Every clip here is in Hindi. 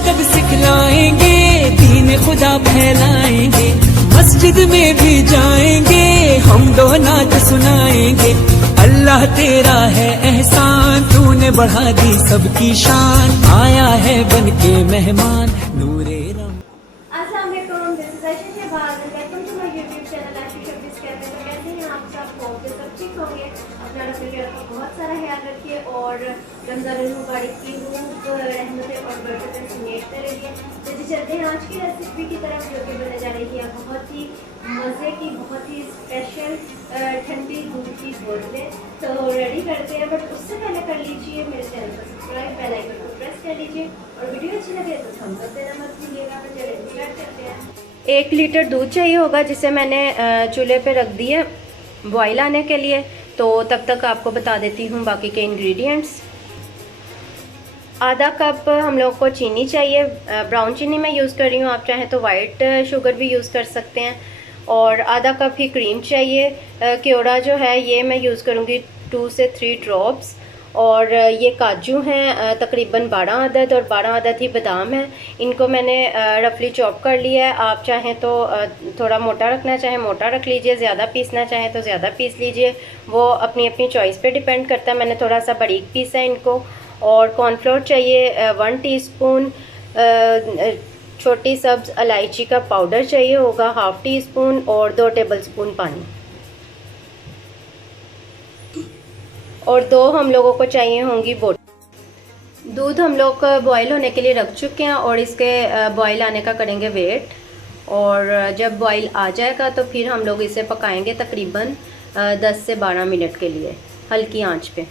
अदब सिखलाएंगे, दीन खुदा फैलाएंगे, मस्जिद में भी जाएंगे, हम दो नात सुनाएंगे। अल्लाह तेरा है एहसान, तूने बढ़ा दी सबकी शान, आया है बन के मेहमान नूरे रम। अस्सलाम वालेकुम, this is Ayesha Shahbaz and welcome to my YouTube channel Ayesha Shahbaz cafe. तो कैसे हैं आप सब? होप के सब ठीक होंगे। अपना रखिए, बहुत सारा ख्याल रखिए और रमज़ान मुबारक की खूब रहमतें और बरकतें समेटते रहिए। तो जी चलते हैं आज की रेसिपी की तरफ, जो कि बनने जा रही है बहुत ही मज़े की, बहुत ही स्पेशल ठंडी दूध की बोतलें। तो रेडी करते हैं, बट उससे पहले कर लीजिए मेरे चैनल को सब्सक्राइब, बेल आइकन को प्रेस कर लीजिए और वीडियो अच्छी लगे तो थम्स अप देना मत भूलिएगा। तो चलिए स्टार्ट करते हैं। 1 लीटर दूध चाहिए होगा, जिसे मैंने चूल्हे पे रख दिया बॉयल आने के लिए। तो तब तक आपको बता देती हूँ बाकी के इंग्रेडिएंट्स। आधा कप हम लोग को चीनी चाहिए, ब्राउन चीनी मैं यूज़ कर रही हूँ, आप चाहें तो वाइट शुगर भी यूज़ कर सकते हैं। और आधा कप ही क्रीम चाहिए। केवड़ा जो है ये मैं यूज़ करूँगी 2 से 3 ड्रॉप्स। और ये काजू हैं तकरीबन 12 अदद, और 12 अदद ही बादाम हैं। इनको मैंने रफली चॉप कर लिया है। आप चाहें तो थोड़ा मोटा रखना चाहें मोटा रख लीजिए, ज़्यादा पीसना चाहें तो ज़्यादा पीस लीजिए, वो अपनी अपनी चॉइस पे डिपेंड करता है। मैंने थोड़ा सा बारीक पीसा है इनको। और कॉर्नफ्लोर चाहिए 1 टीस्पून, छोटी सब्ज़ इलायची का पाउडर चाहिए होगा 1/2 टीस्पून, और 2 टेबलस्पून पानी। और 2 हम लोगों को चाहिए होंगी बोतल। दूध हम लोग बॉईल होने के लिए रख चुके हैं और इसके बॉईल आने का करेंगे वेट। और जब बॉईल आ जाएगा तो फिर हम लोग इसे पकाएंगे तकरीबन 10 से 12 मिनट के लिए हल्की आंच पे।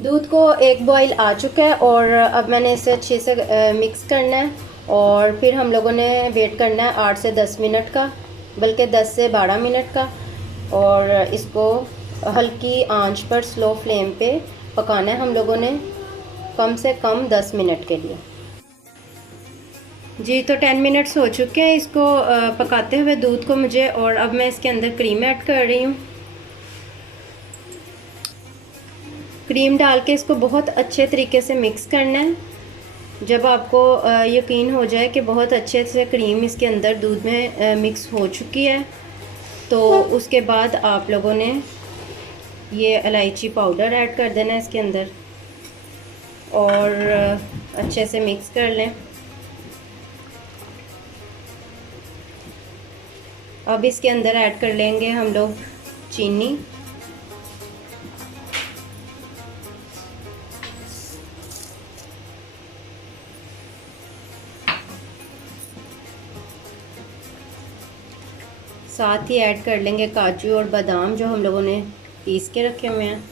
दूध को एक बॉईल आ चुका है और अब मैंने इसे अच्छे से मिक्स करना है। और फिर हम लोगों ने वेट करना है 8 से 10 मिनट का, बल्कि 10 से 12 मिनट का। और इसको हल्की आंच पर स्लो फ्लेम पे पकाना है हम लोगों ने कम से कम 10 मिनट के लिए। जी तो 10 मिनट्स हो चुके हैं इसको पकाते हुए दूध को मुझे। और अब मैं इसके अंदर क्रीम ऐड कर रही हूँ। क्रीम डाल के इसको बहुत अच्छे तरीके से मिक्स करना है। जब आपको यकीन हो जाए कि बहुत अच्छे से क्रीम इसके अंदर दूध में मिक्स हो चुकी है, तो उसके बाद आप लोगों ने ये इलायची पाउडर ऐड कर देना है इसके अंदर और अच्छे से मिक्स कर लें। अब इसके अंदर ऐड कर लेंगे हम लोग चीनी। साथ ही ऐड कर लेंगे काजू और बादाम जो हम लोगों ने पीस के रखे हुए हैं।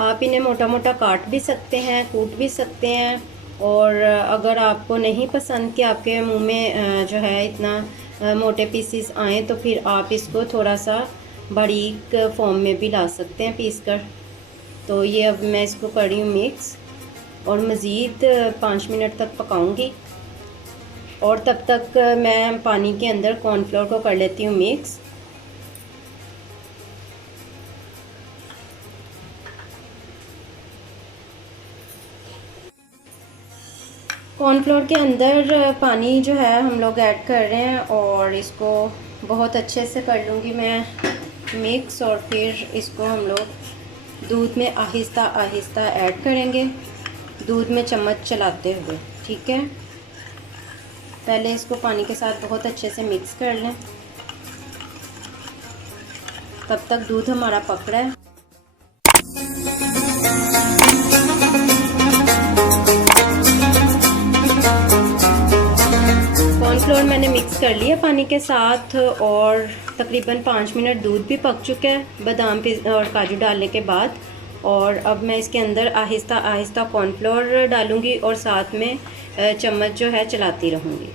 आप इन्हें मोटा मोटा काट भी सकते हैं, कूट भी सकते हैं। और अगर आपको नहीं पसंद कि आपके मुंह में जो है इतना मोटे पीसीस आए, तो फिर आप इसको थोड़ा सा बारीक फॉर्म में भी ला सकते हैं पीस कर। तो ये अब मैं इसको कर रही हूँ मिक्स और मज़ीद 5 मिनट तक पकाऊंगी। और तब तक मैं पानी के अंदर कॉर्नफ्लोर को कर लेती हूँ मिक्स। कॉर्नफ्लोर के अंदर पानी जो है हम लोग ऐड कर रहे हैं और इसको बहुत अच्छे से कर लूँगी मैं मिक्स। और फिर इसको हम लोग दूध में आहिस्ता आहिस्ता ऐड करेंगे, दूध में चम्मच चलाते हुए। ठीक है, पहले इसको पानी के साथ बहुत अच्छे से मिक्स कर लें। तब तक दूध हमारा पक रहा है। कॉर्नफ्लोर मैंने मिक्स कर लिया पानी के साथ और तकरीबन 5 मिनट दूध भी पक चुका है बादाम और काजू डालने के बाद। और अब मैं इसके अंदर आहिस्ता आहिस्ता कॉर्नफ्लोर डालूंगी और साथ में चम्मच जो है चलाती रहूँगी।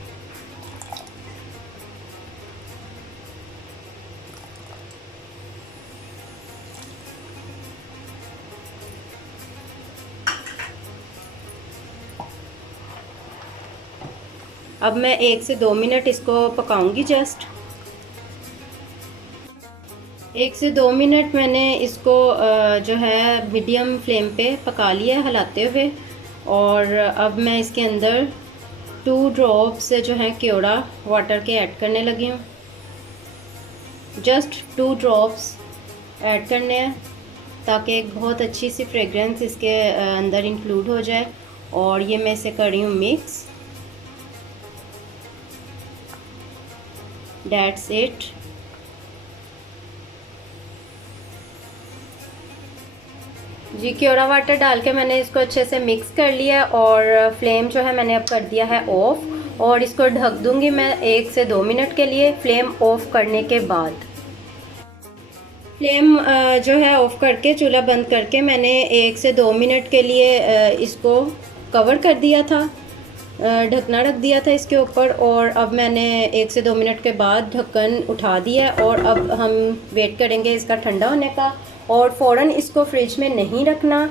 अब मैं 1 से 2 मिनट इसको पकाऊंगी। जस्ट 1 से 2 मिनट मैंने इसको जो है मीडियम फ्लेम पे पका लिया है हिलाते हुए। और अब मैं इसके अंदर 2 ड्रॉप्स जो है केवड़ा वाटर के ऐड करने लगी हूँ। जस्ट 2 ड्रॉप्स ऐड करने हैं ताकि एक बहुत अच्छी सी फ्रेगरेंस इसके अंदर इंक्लूड हो जाए। और ये मैं इसे कर रही हूँ मिक्स। That's it. जी केवड़ा वाटर डाल के मैंने इसको अच्छे से मिक्स कर लिया और फ्लेम जो है मैंने अब कर दिया है ऑफ। और इसको ढक दूंगी मैं 1 से 2 मिनट के लिए फ्लेम ऑफ करने के बाद। फ्लेम जो है ऑफ करके चूल्हा बंद करके मैंने 1 से 2 मिनट के लिए इसको कवर कर दिया था, ढकना रख दिया था इसके ऊपर। और अब मैंने 1 से 2 मिनट के बाद ढक्कन उठा दिया और अब हम वेट करेंगे इसका ठंडा होने का। और फ़ौरन इसको फ्रिज में नहीं रखना,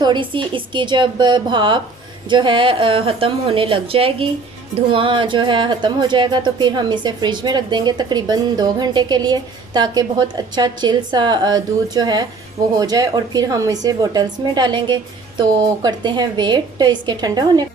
थोड़ी सी इसकी जब भाप जो है ख़त्म होने लग जाएगी, धुआं जो है ख़त्म हो जाएगा, तो फिर हम इसे फ्रिज में रख देंगे तकरीबन 2 घंटे के लिए, ताकि बहुत अच्छा चिल सा दूध जो है वो हो जाए। और फिर हम इसे बोटल्स में डालेंगे। तो करते हैं वेट इसके ठंडा होने का।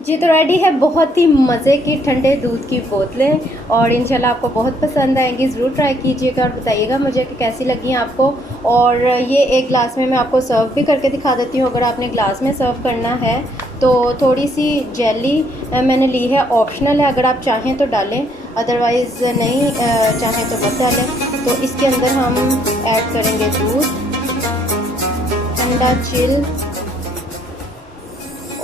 जी तो रेडी है बहुत ही मज़े की ठंडे दूध की बोतलें और इंशाल्लाह आपको बहुत पसंद आएंगी। ज़रूर ट्राई कीजिएगा और बताइएगा मुझे कि कैसी लगी आपको। और ये एक ग्लास में मैं आपको सर्व भी करके दिखा देती हूँ। अगर आपने ग्लास में सर्व करना है तो थोड़ी सी जेली मैंने ली है, ऑप्शनल है, अगर आप चाहें तो डालें, अदरवाइज़ नहीं चाहें तो मत डालें। तो इसके अंदर हम ऐड करेंगे दूध ठंडा चिल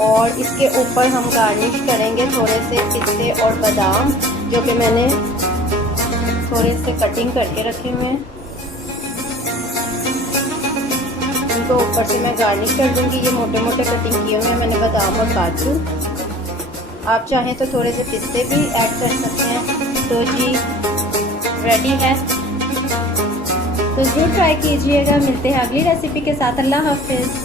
और इसके ऊपर हम गार्निश करेंगे थोड़े से पिस्ते और बादाम जो कि मैंने थोड़े से कटिंग करके रखे हुए हैं। इनको ऊपर से मैं गार्निश कर दूंगी। ये मोटे मोटे कटिंग किए हुए हैं मैंने बादाम और काजू। आप चाहें तो थोड़े से पिस्ते भी ऐड कर सकते हैं। तो जी रेडी है, तो ज़रूर ट्राई कीजिएगा। मिलते हैं अगली रेसिपी के साथ। अल्लाह हाफिज़।